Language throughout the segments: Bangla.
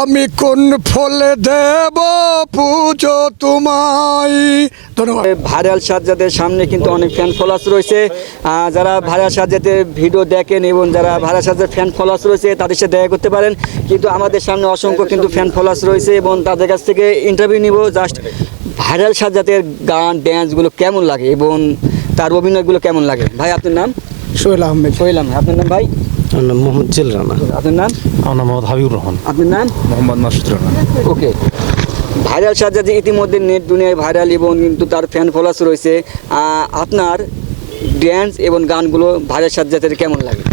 আমি কোন ফলে দেব পুজো তোমায়? ধন্যবাদ। ভাইরাল সাজ্জাদের সামনে কিন্তু অনেক ফ্যান ফলোয়ার্স রয়েছে। যারা ভাইরাল সাজ্জাদের ভিডিও দেখেন এবং যারা ভাইরাল সাজ্জাদের ফ্যান ফলোয়ার্স রয়েছে তাদের সাথে দেখা করতে পারেন। কিন্তু আমাদের সামনে অসংখ্য কিন্তু ফ্যান ফলোয়ার্স রয়েছে এবং তাদের কাছ থেকে ইন্টারভিউ নিব। জাস্ট ভাইরাল সাজ্জাদের গান ড্যান্সগুলো কেমন লাগে এবং তার অভিনয়গুলো কেমন লাগে? ভাই আপনার নাম? সোহেল আহমেদ। সোহেলাম আপনার নাম ভাই? আমার নাম মোহাম্মদ জিল রানা। আপনার নাম? আমার নাম মোহাম্মদ হাবিবুর রহমান। আপনার নাম? মোহাম্মদ মাসুদ রানা। ওকে। ভাইরাল সাজ্জাদ ইতিমধ্যে নেট দুনিয়ায় ভাইরাল এবং কিন্তু তার ফ্যান ফলোয়ার্স রয়েছে। আপনার ড্যান্স এবং গানগুলো ভাইরাল সাজ্জাদের কেমন লাগে?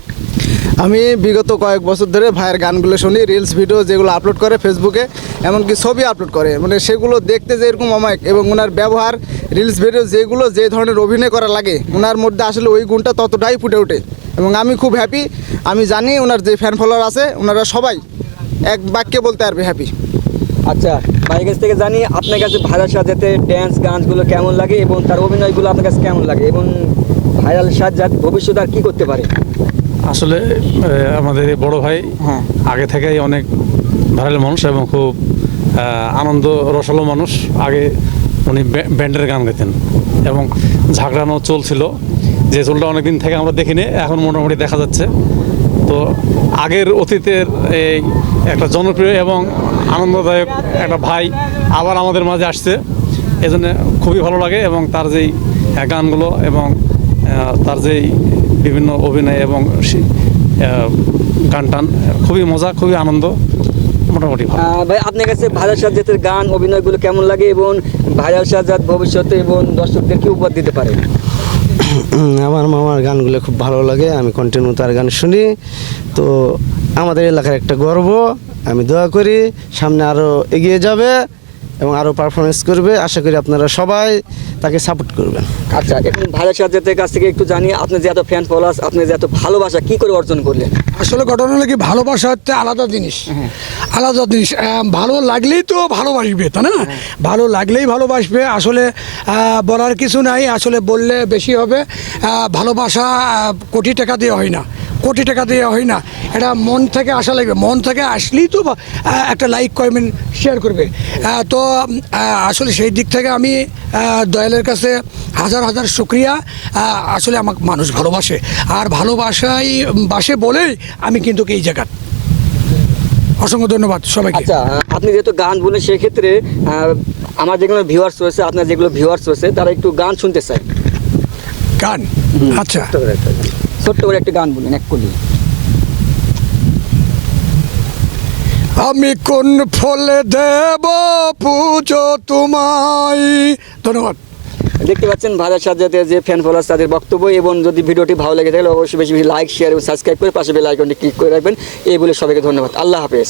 আমি বিগত কয়েক বছর ধরে ভাইয়ের গানগুলো শুনি রিলস ভিডিও যেগুলো আপলোড করে ফেসবুকে এমনকি ছবি আপলোড করে। মানে সেগুলো দেখতে যেরকম অমায়িক এবং ওনার ব্যবহার রিলস ভিডিও যেগুলো যে ধরনের অভিনয় করা লাগে ওনার মধ্যে আসলে ওই গুণটা ততটাই ফুটে ওঠে। এবং আমি খুব হ্যাপি আমি জানি ওনার যে ফ্যান ফলোয়ার আছে ওনারা সবাই এক বাক্যে বলতে পারবে হ্যাপি আচ্ছা ভাইয়ের কাছ থেকে জানি আপনার কাছে ভাইরাল সাজ্জাতে ড্যান্স গানগুলো কেমন লাগে এবং তার অভিনয়গুলো আপনার কাছে কেমন লাগে এবং ভাইরাল সাজ্জাদ ভবিষ্যতে আর কী করতে পারে? আসলে আমাদের বড় ভাই হ্যাঁ। আগে থেকেই অনেক ভাইরাল মানুষ এবং খুব আনন্দ রসালো মানুষ। আগে উনি ব্য- ব্যান্ডের গান গাইতেন এবং ঝাগড়ানো চলছিল। যে চুলটা অনেকদিন থেকে আমরা দেখিনি এখন মোটামুটি দেখা যাচ্ছে। তো আগের অতীতের এই একটা জনপ্রিয় এবং আনন্দদায়ক একটা ভাই আবার আমাদের মাঝে আসছে। এজন্য খুবই ভালো লাগে এবং তার যেই গানগুলো এবং তার যেই বিভিন্ন অভিনয় এবং গান টান খুবই মজা খুবই আনন্দ মোটামুটি ভাই আপনার কাছে ভাইরাল সাজ্জাদের গান অভিনয়গুলো কেমন লাগে এবং ভাইরাল সাজ্জাদ ভবিষ্যতে এবং দর্শকদের কি উপহার দিতে পারে? আমার মামার গানগুলো খুব ভালো লাগে আমি কন্টিনিউ তার গান শুনি। তো আমাদের এলাকার একটা গর্ব আমি দোয়া করি সামনে আরও এগিয়ে যাবে। এবং আরও পারফরমেন্স করবে। আশা করি আপনারা সবাই তাকে সাপোর্ট করবেন। আচ্ছা এখন ভাইরাল সাজ্জাদের কাছ থেকে একটু জানি আপনি যে এত ফ্যান ফলোয়ার্স আপনি যে এত ভালোবাসা কি করে অর্জন করলেন? আসলে ঘটনা হলো কি ভালোবাসা হচ্ছে আলাদা জিনিস। আলাদা জিনিস। ভালো লাগলেই তো ভালোবাসবে তাই না? ভালো লাগলেই ভালোবাসবে। আসলে বলার কিছু নাই। আসলে বললে বেশি হবে। ভালোবাসা কোটি টাকা দিয়ে হয় না। কোটি টাকা দিয়ে হয় না। এটা মন থেকে আসা লাগবে। মন থেকে আসলেই তো একটা লাইক কমেন্ট শেয়ার করবে। তো আসলে সেই দিক থেকে আমি দয়ালের কাছে হাজার হাজার শুক্রিয়া। আসলে আমাকে মানুষ ভালোবাসে। আর ভালোবাসাই বাসে বলেই আমি কিন্তু এই জায়গা অসংখ্য ধন্যবাদ সবাইকে। আচ্ছা আপনি যেহেতু গান বলেন সেক্ষেত্রে আমার যেগুলো ভিউয়ার্স রয়েছে আপনার যেগুলো ভিউয়ার্স রয়েছে তারা একটু গান শুনতে চায়। গান? আচ্ছা। ছোট্ট করে একটা গান। বলেন এক কলি। আমি কোন ফলে দেব পুজো তোমায়? ধন্যবাদ। দেখতে পাচ্ছেন ভারত সাজ্জাদের যে ফ্যান ফলোয়ার্স তাদের বক্তব্য এবং যদি ভিডিওটি ভালো লেগে থাকে অবশ্যই বেশি বেশি লাইক শেয়ার এবং সাবস্ক্রাইব করে পাশে বেল আইকনটি ক্লিক করে রাখবেন। এই বলে সবাইকে ধন্যবাদ। আল্লাহ হাফেজ।